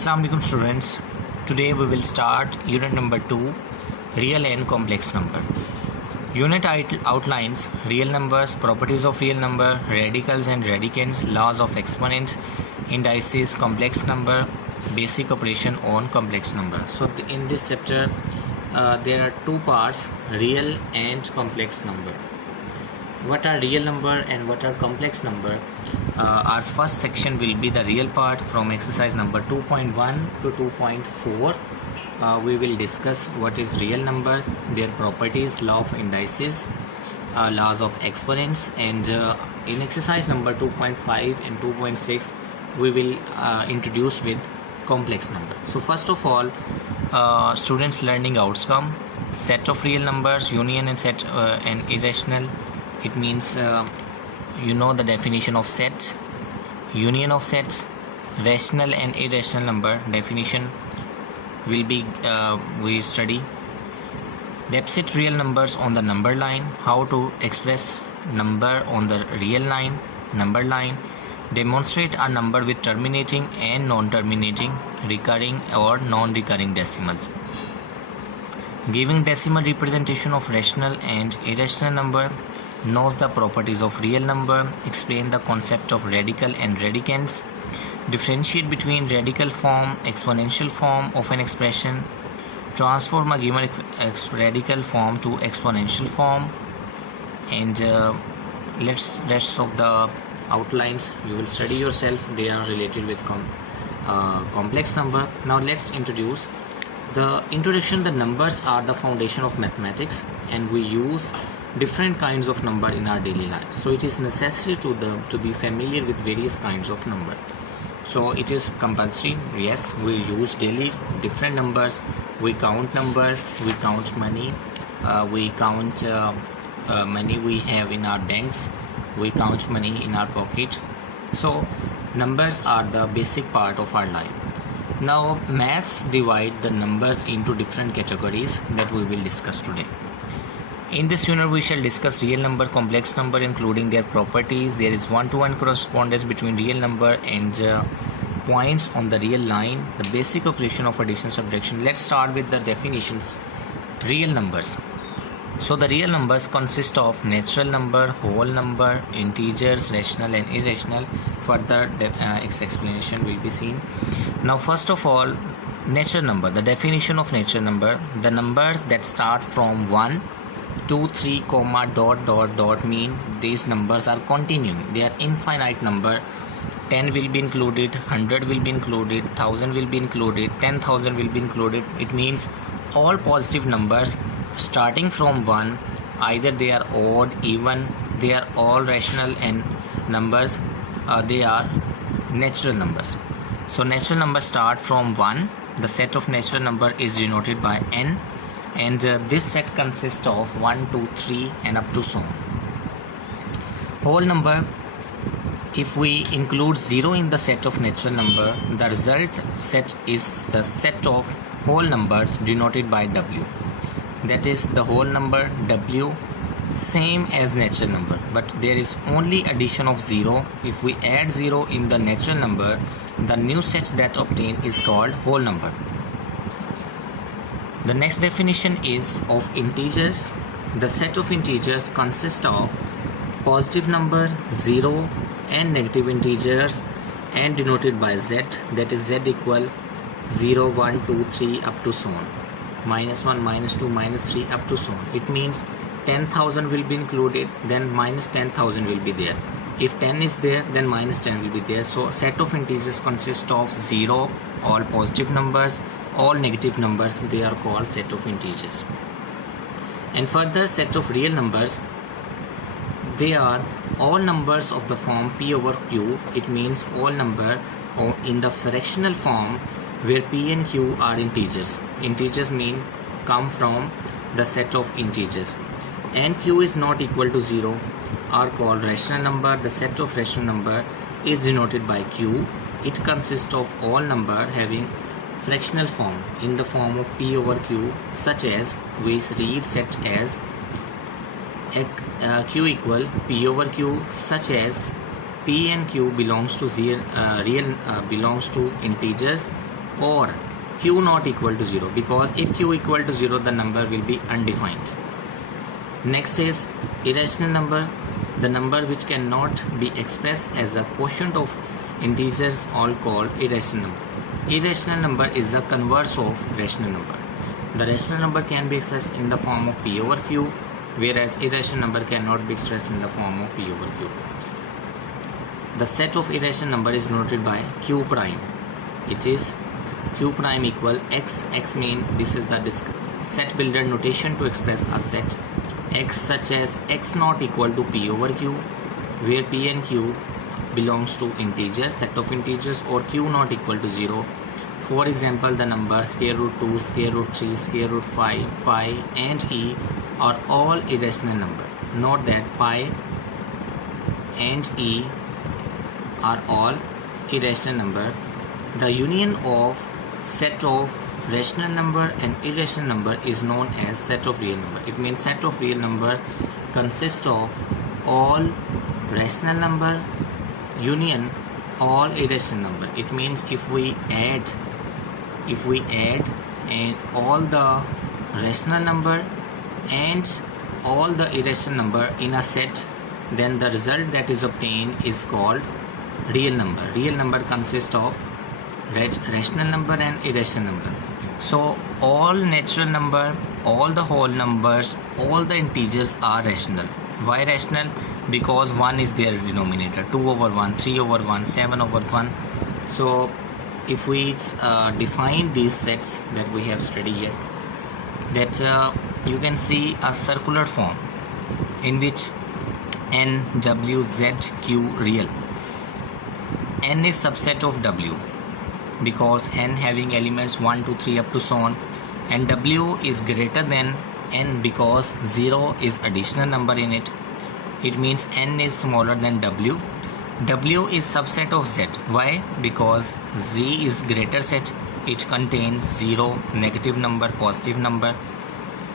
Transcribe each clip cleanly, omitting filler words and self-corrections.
Assalamu alaikum students. Today we will start unit number 2, real and complex number. Unit outlines real numbers, properties of real number, radicals and radicands, laws of exponents, indices, complex number, basic operation on complex number. So in this chapter there are two parts, real and complex number. What are real number and what are complex number? Our first section will be the real part from exercise number 2.1 to 2.4. We will discuss what is real number, their properties, law of indices, laws of exponents, and in exercise number 2.5 and 2.6 we will introduce with complex number. So first of all, students learning outcome, set of real numbers, union and set and irrational. It means you know the definition of set, union of sets, rational and irrational number definition will be we study. Deficit real numbers on the number line, how to express number on the real line, number line. Demonstrate a number with terminating and non-terminating, recurring or non-recurring decimals. Giving decimal representation of rational and irrational number. Knows the properties of real number, explain the concept of radical and radicands, differentiate between radical form, exponential form of an expression, transform a given radical form to exponential form, and rest of the outlines you will study yourself. They are related with complex number. Now let's introduce the introduction. The numbers are the foundation of mathematics and we use different kinds of number in our daily life, so it is necessary to be familiar with various kinds of number. So it is compulsory. Yes, we use daily different numbers. We count numbers, we count money, we count money we have in our banks, we count money in our pocket. So numbers are the basic part of our life. Now maths divide the numbers into different categories that we will discuss today. In this unit we shall discuss real number, complex number, including their properties. There is one-to-one correspondence between real number and points on the real line, the basic operation of addition, subtraction. Let's start with the definitions. Real numbers. So the real numbers consist of natural number, whole number, integers, rational and irrational. Further explanation will be seen. Now first of all, natural number. The definition of natural number: the numbers that start from 1, 2, 3, comma, dot mean these numbers are continuing. They are infinite number. 10 will be included, 100 will be included, 1000 will be included, 10,000 will be included. It means all positive numbers starting from 1, either they are odd, even, they are all rational and numbers, they are natural numbers. So natural numbers start from 1. The set of natural number is denoted by n, and this set consists of 1, 2, 3 and up to so on. Whole number, if we include 0 in the set of natural number, the result set is the set of whole numbers denoted by w. That is the whole number w, same as natural number, but there is only addition of 0. If we add 0 in the natural number, the new set that obtain is called whole number. The next definition is of integers. The set of integers consists of positive number, 0 and negative integers and denoted by z, that is z equal 0, 1, 2, 3 up to so on, minus 1, minus 2, minus 3 up to so on. It means 10,000 will be included, then minus 10,000 will be there. If 10 is there, then minus 10 will be there. So set of integers consists of 0, all positive numbers, all negative numbers, they are called set of integers. And further, set of real numbers, they are all numbers of the form p over q. It means all number in the fractional form where p and q are integers. Integers mean come from the set of integers. And q is not equal to 0 are called rational number. The set of rational number is denoted by q. It consists of all number having fractional form in the form of p over q, such as we read set as q equal p over q, such as p and q belongs to belongs to integers or q not equal to 0, because if q equal to 0 the number will be undefined. Next is irrational number, the number which cannot be expressed as a quotient of integers, all called irrational number. Irrational number is the converse of rational number. The rational number can be expressed in the form of p over q, whereas irrational number cannot be expressed in the form of p over q. The set of irrational number is denoted by q prime. It is q prime equal x. X mean this is the set builder notation to express a set x, such as x not equal to p over q, where p and q belongs to integers, set of integers, or q not equal to 0. For example, the number square root 2, square root 3, square root 5, pi and e are all irrational number. Note that pi and e are all irrational number. The union of set of rational number and irrational number is known as set of real number. It means set of real number consists of all rational number union all irrational number. It means if we add and all the rational number and all the irrational number in a set, then the result that is obtained is called real number. Real number consists of rational number and irrational number. So all natural number, all the whole numbers, all the integers are rational. Why rational? Because 1 is their denominator. 2 over 1, 3 over 1, 7 over 1. So if we define these sets that we have studied yet, that you can see a circular form in which n, w, z, q real. N is subset of w, because n having elements 1, 2, 3 up to so on, and w is greater than n because 0 is additional number in it. It means n is smaller than w. W is subset of z. Why? Because z is greater set. It contains 0, negative number, positive number,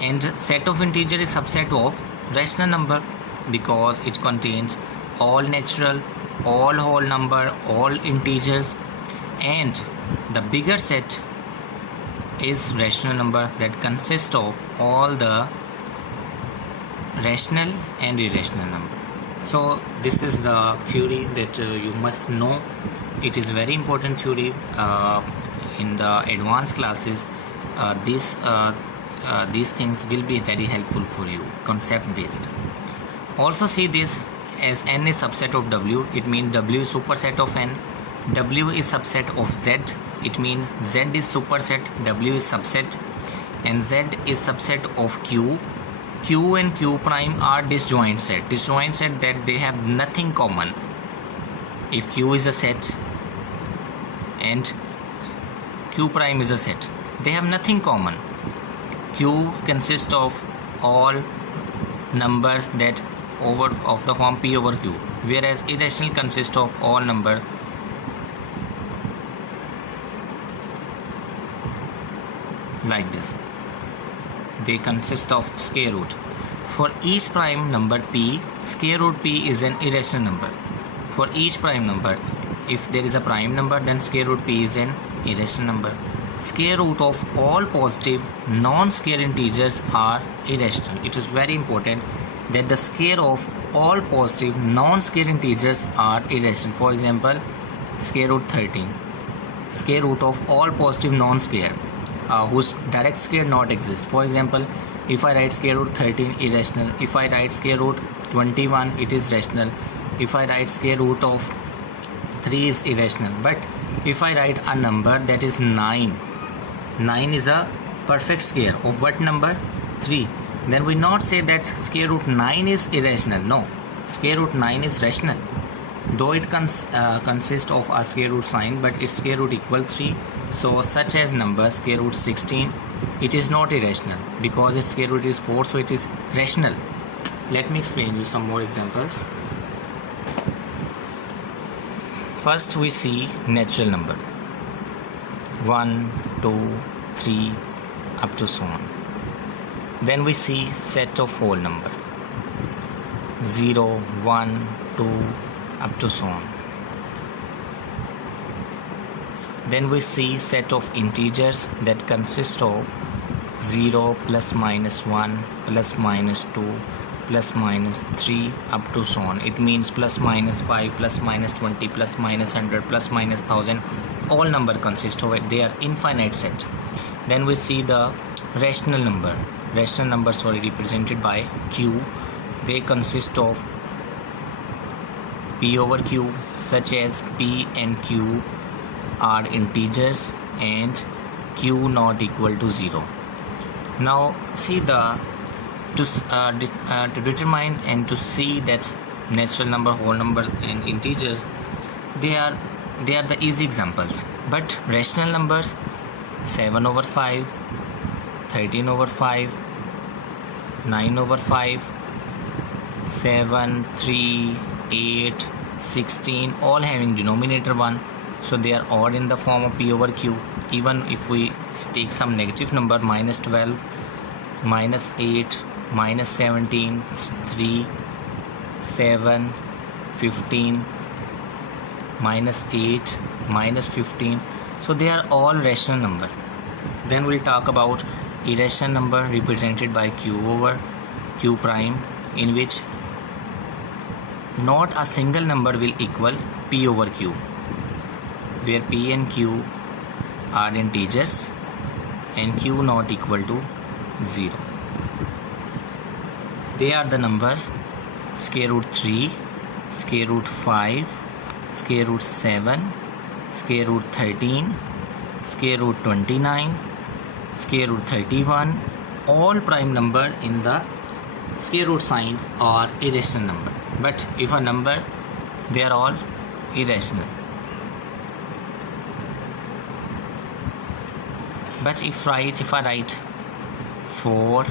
and set of integer is subset of rational number because it contains all natural, all whole number, all integers, and the bigger set is rational number that consists of all the rational and irrational number. So this is the theory that you must know. It is very important theory in the advanced classes. These things will be very helpful for you, concept based. Also see this as n is subset of w. It means w is superset of n. W is subset of z. It means z is superset, w is subset, and z is subset of q. Q and q prime are disjoint set. Disjoint set that they have nothing common. If q is a set and q prime is a set, they have nothing common. Q consists of all numbers that over of the form p over q, whereas irrational consists of all number like this. They consist of square root. For each prime number p, square root p is an irrational number. For each prime number, if there is a prime number, then square root p is an irrational number. Square root of all positive non-square integers are irrational. It is very important that the square of all positive non-square integers are irrational. For example, square root 13. Square root of all positive non-square whose direct square not exist. For example, if I write square root 13, irrational. If I write square root 21, it is rational. If I write square root of 3 is irrational. But if I write a number that is 9 is a perfect square of what number? 3. Then we not say that square root 9 is irrational. No, square root 9 is rational, though it consists of a square root sign, but its square root equals 3. So such as number square root 16, it is not irrational because its square root is 4, so it is rational. Let me explain you some more examples. First we see natural number 1, 2, 3 up to so on. Then we see set of whole number 0, 1, 2 up to so on. Then we see set of integers that consist of 0 plus minus 1 plus minus 2 plus minus 3 up to so on. It means plus minus 5 plus minus 20 plus minus 100 plus minus 1000. All number consist of it. They are infinite set. Then we see the rational number. Rational numbers are represented by q. They consist of p over q, such as p and q are integers and q not equal to 0. Now see to determine and to see that natural number, whole numbers and integers, they are the easy examples. But rational numbers, 7 over 5, 13 over 5, 9 over 5, 7, 3, 8, 16, all having denominator 1. So they are all in the form of p over q. Even if we take some negative number, minus 12, minus 8, minus 17, 3, 7, 15, minus 8, minus 15. So they are all rational number. Then we'll talk about irrational number represented by q over q prime, in which not a single number will equal p over q, where p and q are integers and q not equal to 0. They are the numbers square root 3, square root 5, square root 7, square root 13, square root 29, square root 31. All prime number in the square root sign are irrational number. But if a number, they are all irrational. But if I write 4,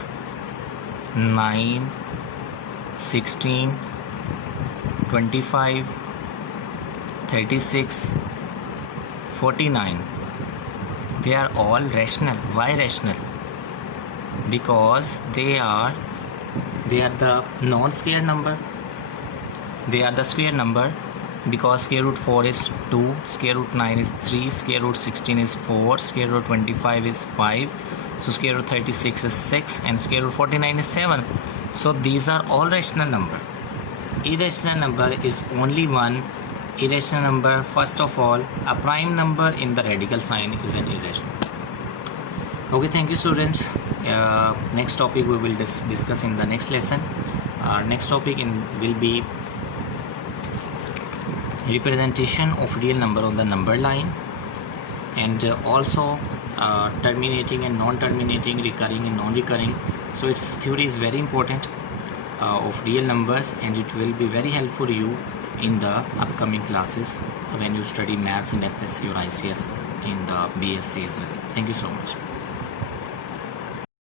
9, 16, 25, 36, 49, they are all rational. Why rational? Because they are the non-square number. They are the square number, because square root 4 is 2, square root 9 is 3, square root 16 is 4, square root 25 is 5, so square root 36 is 6, and square root 49 is 7. So these are all rational number. Irrational number is only one. Irrational number, first of all, a prime number in the radical sign is an irrational. Okay, thank you students. Next topic we will discuss in the next lesson. Our next topic will be representation of real number on the number line, and also terminating and non-terminating, recurring and non-recurring. So its theory is very important of real numbers, and it will be very helpful to you in the upcoming classes when you study maths in FSC or ICS in the BSc as well. Thank you so much.